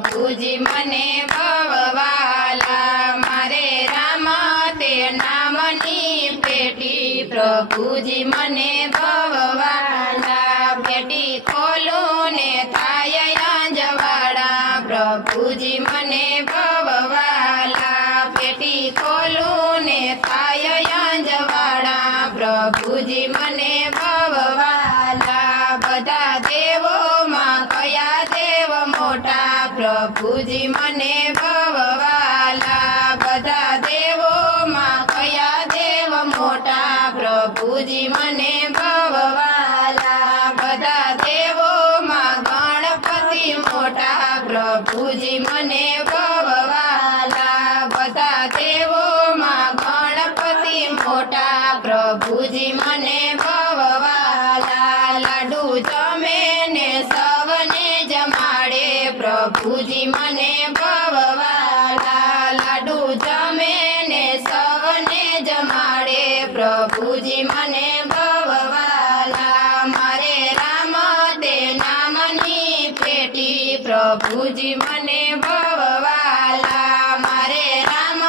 प्रभुजी मने भववाला मारे राम ते नामनी पेटी प्रभुजी मने भववाला पेटी खोलो ने थाय अंजवाड़ा प्रभुजी मने भववाला पेटी खोलो ने थाय अंजवाड़ा प्रभुजी मने भववाला बधा देवो मां कया देव मोटा प्रभुजी मने भववाला बधा देवो मां कया देव मोटा प्रभुजी मने भववाला बधा देवो मां गणपति मोटा प्रभुजी मने भववाला बधा देवो मां गणपति मोटा प्रभुजी मने भववाला लाडू जमे ने सवने जमाड़े प्रभुजी मने भववाला लाडू जमे ने सवने जमाड़े प्रभुजी मने भववाला मारे राम ते नामनी पेटी प्रभुजी मने भववाला मारे राम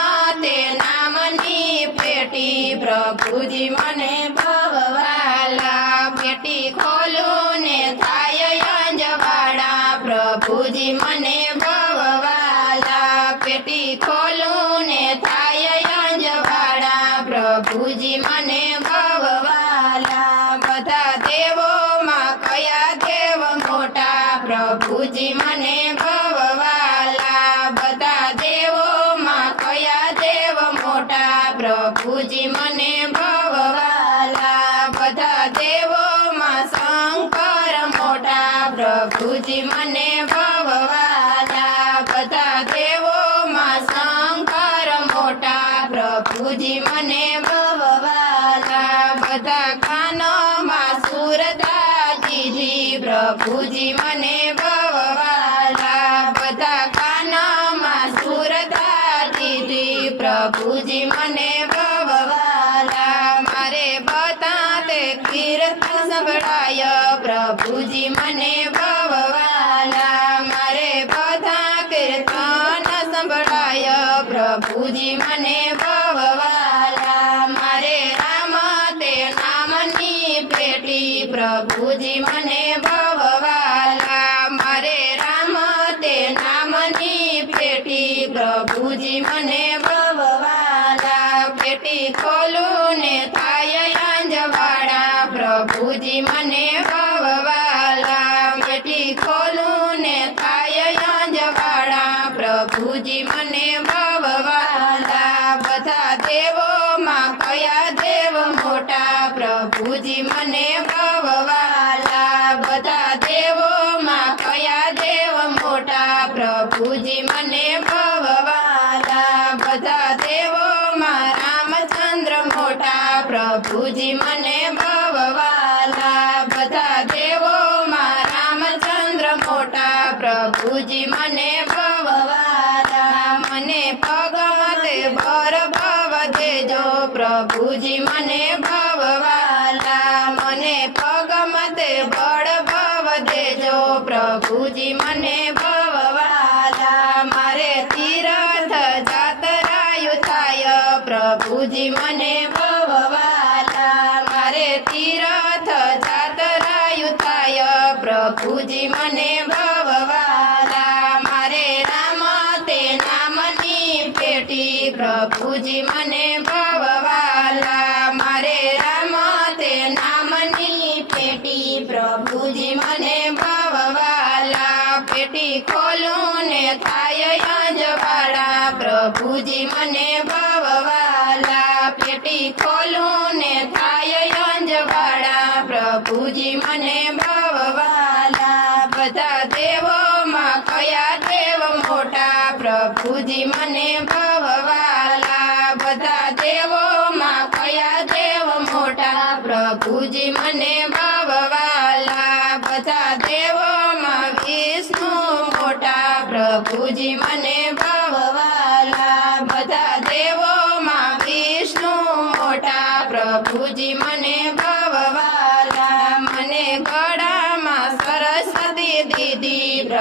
ते नामनी पेटी प्रभुजी मने भववाला पेटी खोलो ने थाय अंजवाड़ा प्रभुजी मने भववाला पेटी खोलो ने थाय अंजवाड़ा प्रभुजी मने भववाला बधा देवो मां कया देव मोटा प्रभुजी मने भववाला बधा देवो मां कया देव मोटा प्रभुजी मने भववाला बधा देवो मां शंकर मोटा प्रभुजी मने भववाला बधा देवो मां शंकर मोटा प्रभुजी मने भववाला बधा कानो मां सुरदाजीजी प्रभुजी मने भववाला बधा कानो मां सुरदाजीजी प्रभुजी मने भववाला मारे बता ते कीर्तन संभळाय प्रभुजी मने भववाला मारे बता कीर्तन संभळाय प्रभुजी मने भववाला मारे राम ते नामनी पेटी प्रभुजी मने भववाला मारे राम ते नामनी पेटी प्रभुजी मने भववाला पेटी खोलो ने थाय अंजवाड़ा प्रभुजी मने भववाला पेटी खोलो ने थाय अंजवाड़ा प्रभुजी मने भववाला बधा देवो मां कया देव मोटा प्रभुजी मने भववाला बधा देवो मां कया देव मोटा प्रभुजी मने भववाला बधा देवो मां रामचंद्र मोटा प्रभुजी मने भववाला बधा देवो मां रामचंद्र मोटा प्रभुजी मने भववाला मने पगमते भर भव देजो प्रभुजी मने भववाला मने पगमते बड़ भव देजो प्रभुजी मने भववाला मारे तीरथ जातरायु थाय प्रभुजी मने भववाला मारे तीरथ जातरायु थाय प्रभुजी मने भववाला मारे राम ते नामनी पेटी प्रभुजी मने भववाला मारे राम ते नामनी पेटी प्रभुजी मने भववाला पेटी खोलो ने थाय अंजवाड़ा प्रभुजी मने भववाला पेटी खोलो ने थाय अंजवाड़ा प्रभुजी मने भववाला बधा देवो मां कया देव मोटा प्रभुजी मने भववाला बधा देवो मां कया देव मोटा प्रभुजी मने भववाला बधा देवो मां विष्णु मोटा प्रभुजी मने भववाला बधा देवो मां विष्णु मोटा प्रभुजी मने भववाला मने गळामां सरस्वती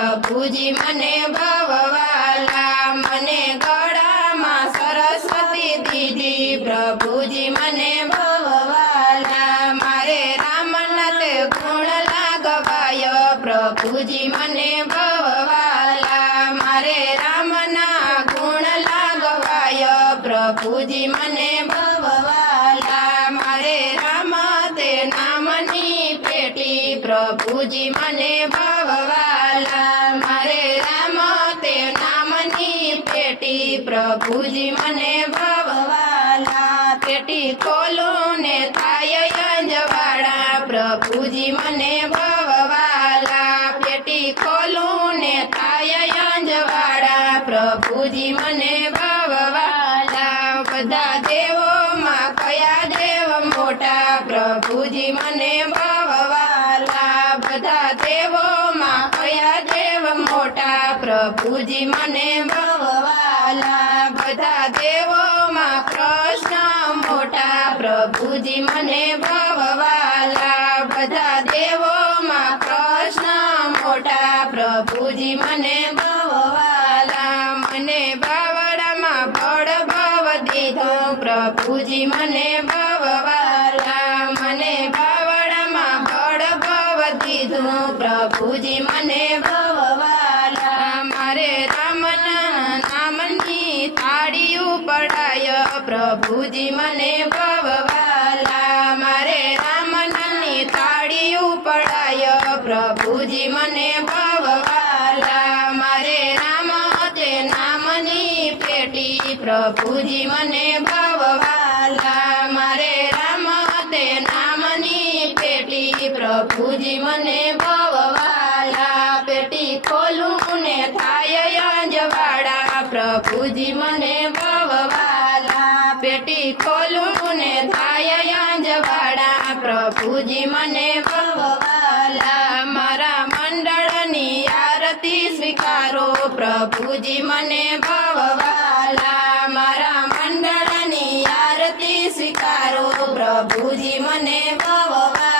પ્રભુજી મને ભવવાલા મને ગળામાં સરસ્વતી દીધી પ્રભુજી મને ભવવાલા મારે રામનાથ ગુણ લાગવાય પ્રભુજી મને ભવવાલા મારે રામના ગુણ લાગવાય પ્રભુજી મને ભવવાલા મારે રામ તે નામની પેટી પ્રભુજી મને ભવવાલા મારે રામ તે નામની પેટી પ્રભુજી મને ભવવાલા પેટી ખોલું ને થાય અંજવાળા પ્રભુજી મને ભવવાલા પેટી ખોલું ને થાય અંજવાળા પ્રભુજી મને ભવવાલા બધા દેવોમાં કયા દેવ મોટા પ્રભુજી મને ભવવાલા બધા દેવોમાં કયા દેવ મોટા પ્રભુજી મને ભવવાલા બધા દેવોમાં કૃષ્ણ મોટા પ્રભુજી મને ભવવાલા બધા દેવોમાં કૃષ્ણ મોટા પ્રભુજી મને ભવવાલા મને બાવડામાં ભળ ભવ દીધો પ્રભુજી મને ભવવાલા મને બાવડામાં ભળ ભવ દીધું પ્રભુજી મને ભવવાલા મારે રામના નામની તાળીઓ પડાય પ્રભુજી મને ભવવાલા મારે રામનાની તાળીઓ પડાય પ્રભુજી મને ભવવાલા મારે રામ તે નામની પેટી પ્રભુજી મને ભવવાલા મારે રામ તે નામની પેટી પ્રભુજી મને ભવવાલા પેટી ખોલું ને થાય અંજવાળા પ્રભુજી મને ભવવાલા પેટી ખોલું ને થાય અંજવાળા પ્રભુજી મને ભવવાલા મારા મંડળની આરતી સ્વીકારો પ્રભુજી મને ભવવાલા મારા મંડળની આરતી સ્વીકારો પ્રભુજી મને ભવવાલા